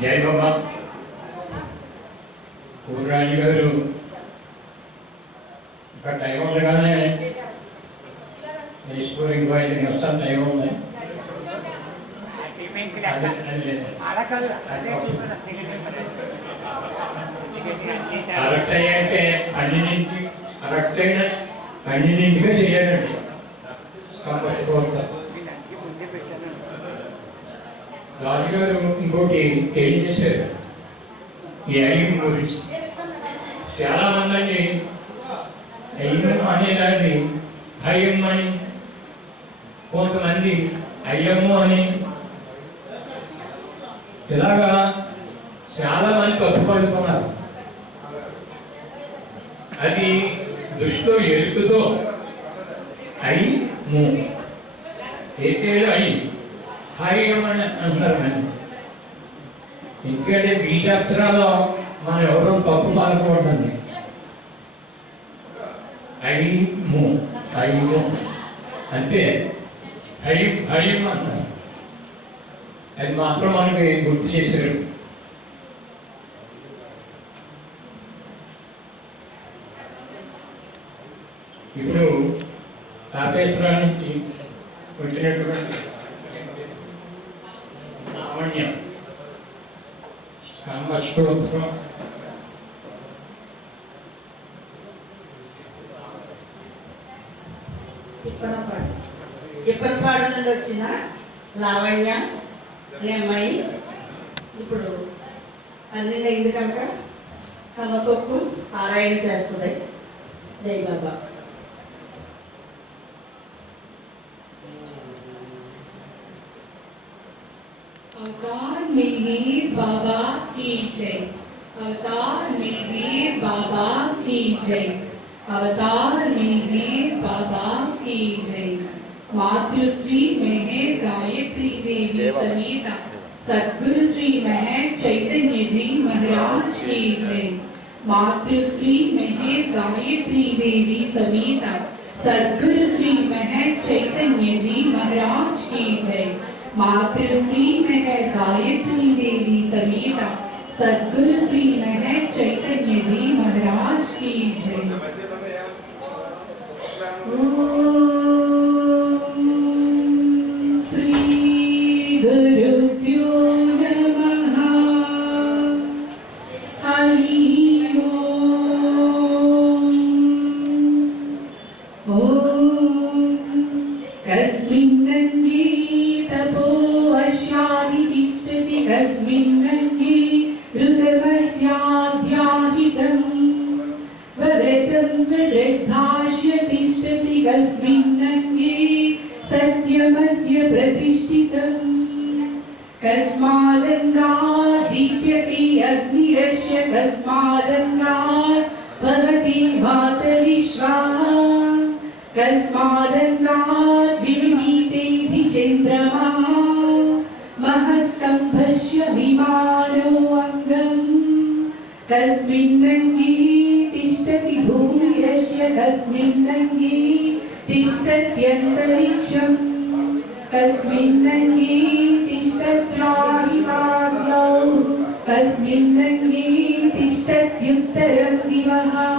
జై బాబా పూర్రాజు గారు ఇంకా టైం ఉండగానే తీసుకోరు ఇంకో ఐదు నిమిషాలు టైం ఉంది అది అది కరెక్ట్ అయ్యాకే అన్నింటి కరెక్ట్ అయిన అన్నింటిగా చేయాలండి కాబట్టి రాజుగారు ఇంకోటి తెలియజేశారు. ఈ ఐదు గురించి. చాలా మంది ఐదు అనేదాన్ని భయం అని కొంతమంది అయ్యమ్ము అని. ఇలాగా చాలా మంది తప్పుపడుతున్నారు. అది దృష్టిలో ఎరుకుతో అయి ము ఏకేలు అయి హాయిగా అని అంటారు ఎందుకంటే ఎందుకంటే బీజాక్షరాలు మనం ఎవరో తప్పు మారకూడదండి. ఐము ఐము అంటే అంతే. భయం భయం అంటారు. అది మాత్రం మనకి గుర్తు చేశారు. ఇప్పుడు తాపేశ్వరా నుంచి వచ్చినటువంటి లావణ్య అనే అమ్మాయి ఇప్పుడు పన్నెండు అయింది కనుక సమసొప్పు పారాయణ చేస్తుంది జై బాబా अवतार में वीर बाबा की जय अवतार में वीर बाबा की जय अवतार में वीर बाबा की जय मातृश्री मह गायत्री देवी समेत। सद्गुरु श्री मह चैतन्य जी महाराज की जय। मातृश्री मह गायत्री देवी समेत। सद्गुरु श्री मह चैतन्य जी महाराज की जय। मातृश्री मह गायत्री देवी समेत। सद्गुरु श्री मह चैतन्य जी महाराज की जय। कस्मिन्नङ्गे सत्यमस्य प्रतिष्ठितम्। कस्मादङ्गात् दीप्यते अग्निरस्य कस्मादङ्गात् भवति मातरिश्वाः। कस्मादङ्गात् विनिमीतेधि चन्द्रमा महस्कम्भस्य विमानो अङ्गम्। कस्मिन्नङ्गे तिष्ठति भूमिरस्य, कस्मिन्नङ्गे तिष्ठत्यन्तरिक्षम् कस्मिन्नङ्गे तिष्ठत्याहिमाद्यौ कस्मिन्नङ्गे तिष्ठत्युत्तरं दिवः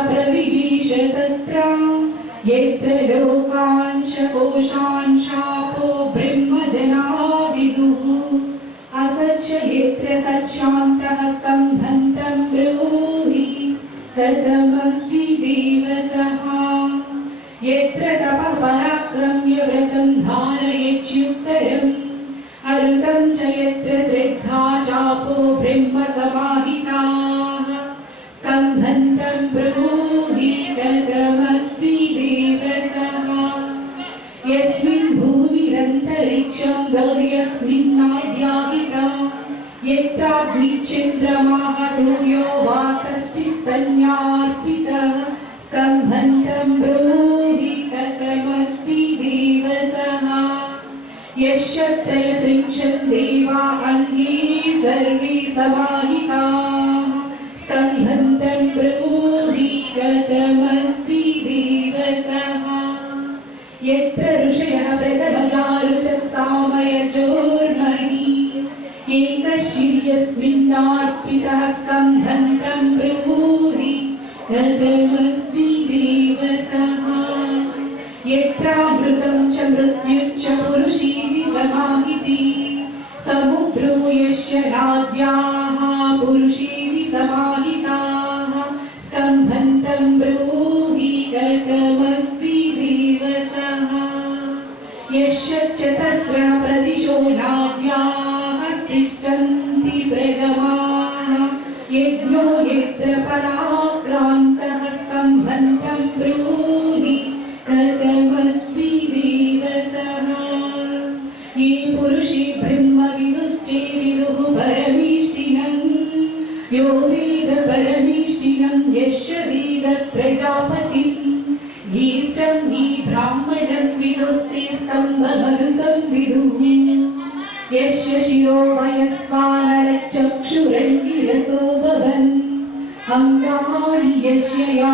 यत्र लोकांश देवा अङ्गे सर्वे समाहिताः। स्कन्धन्तं ब्रूहि कथमस्ति देवसः। यत्र ऋषयः प्रथमजारुचस्तामयजोर्मणि एकशिर्यस्मिन्नार्पितः स्कन्धन्तं ब्रूहि कथमस्ति देवसः। यत्रामृतं च मृत्युच्च पुरुषीति समाहिति। समुद्रो यस्य राज्ञाः पुरुषेति समाहिताः। स्कन्धन्तं ब्रूहि कथमस्ति देवसः। यस्य चतस्रः प्रदिशो राज्ञाः तिष्ठन्ति प्रगमाः। यज्ञो यत्र पराक्रान्तः स्तम्भन्तं ब्रूहि कथमस्ति देवसः। ये पुरुषे யோகீத பரமீஷ்டினம் யஷதீத பிரஜாபதிம் ஈஷ்டம் நீ பிராமணம் விதுஸ்தே ஸ்தம்பமனுசம் விது யஷ்ய சிரோமயஸ்வானரச்சக்ஷுரண்யசோபவன் அங்காணி யஷ்யா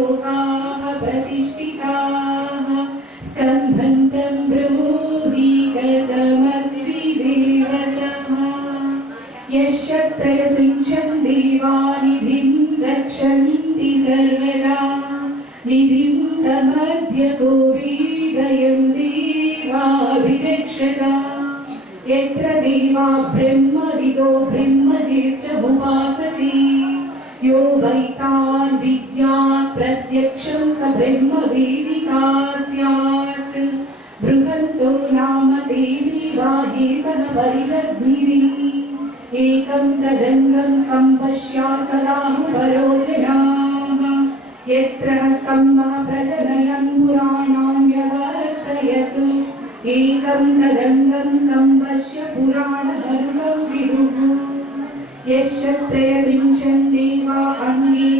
लोकाः प्रतिष्ठिताः स्कन्धन्तं ब्रूहि कथमस्ति देवसः यशत्रयसृक्षन् देवानिधिं रक्षन्ति सर्वदा। निधिं तमद्य गोवीदयं देवाभिरक्षता। यत्र देवा ब्रह्मविदो ब्रह्मज्येष्ठमुपासते यो विद्यात् प्रत्यक्षं स ब्रह्मवेदिका स्यात् बृहन्तो नाम सह परिजग्निः। एकं तदङ्गं सम्पश्या सदाहुपरोचनाः। यत्र स्तम्भः प्रजनयन् पुराणां व्यवर्तयतु एकं तदङ्गं सम्पश्य पुराणहंसंविदुः यशत्रयसिंशन् देवा अङ्गीरात्राभिभिजिः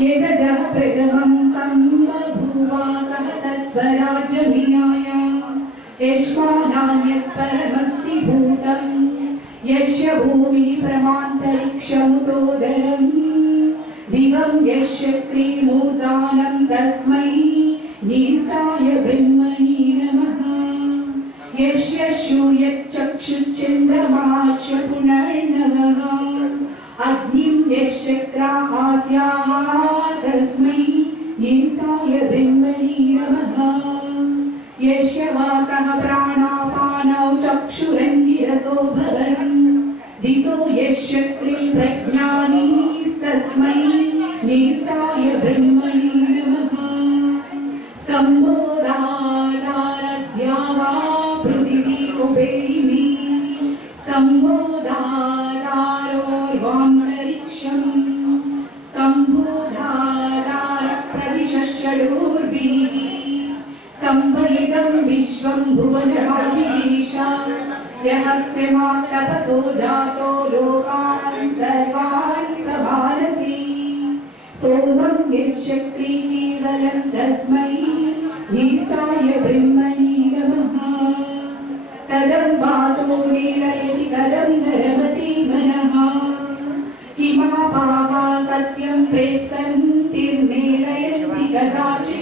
यदजः प्रथमं सम्बभूवा सह तत्स्वराज्यविनाय यश्मानान्यत् परमस्ति भूतम् यस्य भूमिः प्रमान्तरिक्षमुतोदरम् दिवं यस्य क्रीमूर्धानं तस्मै निष्ठाय ब्रह्मणि नमः। यस्य शूयच्चक्षुश्चन्द्रमाच पुनर्नवः यस्य ग्राहास्याः तस्मै निष्ठाय ब्रह्मणि नमः यस्य वातः प्राणापानौ चक्षुरङ्गिरसो भवन्। दिशो यस्य प्रज्ञानीस्तस्मै विश्वं भुवनमादिशा यहस्य मा तपसो जातो लोकान् सर्वान् सोमं यशक्ति केवलं तस्मै ईशाय ब्रह्मणि नमः। कदं वातो मेलयति कदं नरमति मनः। किमापाः सत्यं प्रेप्सन्तिर्मेलयन्ति कदाचिन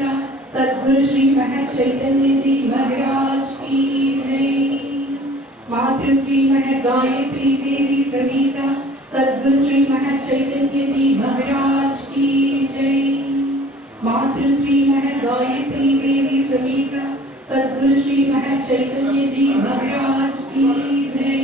सद्गुरु श्री मह चैतन्य जी महाराज की जय। मातृश्री मह गायत्री देवी समेता, सद्गुरु श्री मह चैतन्य जी महाराज की जय। मातृश्री मह गायत्री देवी समेता, सद्गुरु श्री मह चैतन्य जी महाराज की जय।